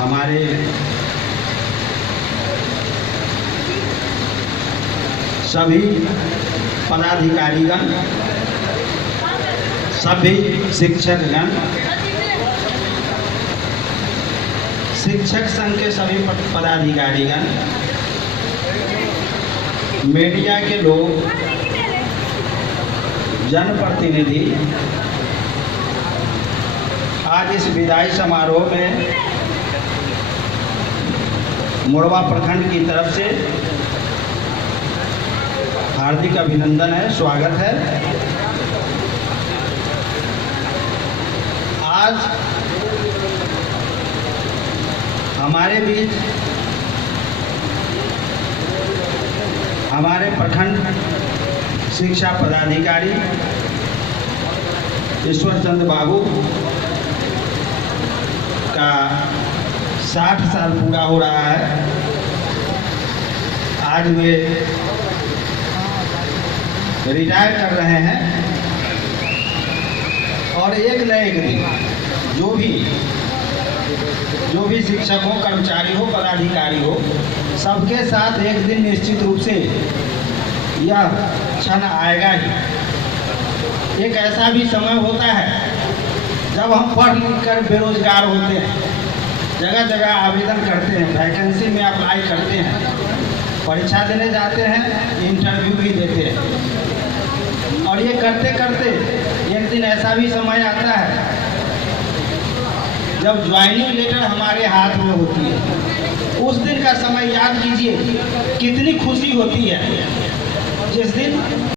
हमारे सभी पदाधिकारीगण, सभी शिक्षकगण, शिक्षक संघ के सभी पदाधिकारीगण, मीडिया के लोग, जनप्रतिनिधि, आज इस विदाई समारोह में मोरवा प्रखंड की तरफ से हार्दिक अभिनंदन है, स्वागत है। आज हमारे बीच हमारे प्रखंड शिक्षा पदाधिकारी ईश्वर चंद्र बाबू का 60 साल पूरा हो रहा है। आज वे रिटायर कर रहे हैं और एक न एक दिन जो भी शिक्षक हो, कर्मचारी हो, पदाधिकारी हो, सबके साथ एक दिन निश्चित रूप से यह क्षण आएगा ही। एक ऐसा भी समय होता है जब हम पढ़ लिख कर बेरोजगार होते हैं, जगह जगह आवेदन करते हैं, वैकेंसी में अप्लाई करते हैं, परीक्षा देने जाते हैं, इंटरव्यू भी देते हैं, और ये करते करते एक दिन ऐसा भी समय आता है जब ज्वाइनिंग लेटर हमारे हाथ में होती है। उस दिन का समय याद कीजिए, कितनी खुशी होती है जिस दिन